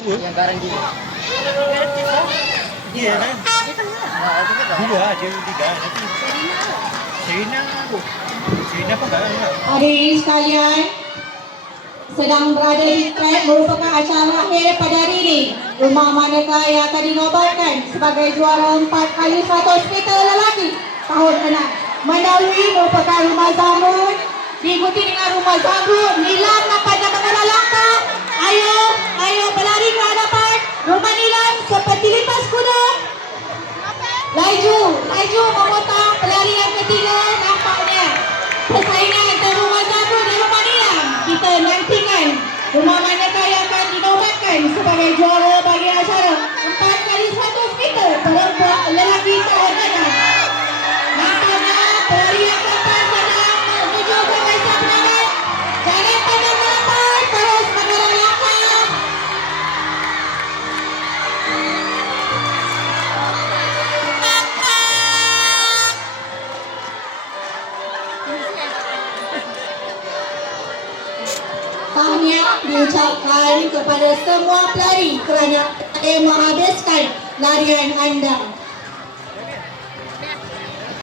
Yang garang gini. Iya kan? Dua, dia tiga. Nanti Serena aku. Serena pun garang juga. Hadirin sekalian, sedang berada di track merupakan acara akhir pada hari ini. Rumah manakah yang akan dinobatkan sebagai juara 4 kali 100 meter lelaki tahun 6 mendahului merupakan Rumah Zamrud, diikuti dengan Rumah Zamrud. Nilam nampaknya mengalah langkah. Ayo berlari ke hadapan. Rumah Nilam seperti lipas kuda. Laju memotong pelari yang ketiga. Nampaknya persaingan antara Rumah Zamrud dan Rumah Nilam. Kita nantikan rumah manakah yang akan dinobatkan sebagai juara bagi acara 4 kali 100 meter perempuan lelaki tahun 6. Nampaknya pelari yang keempat sedang menuju ke masa penangan. Jangan pandang melampau, terus mengarah langkah. Tahniah diucapkan kepada semua pelari kerana telah menghabiskan larian anda.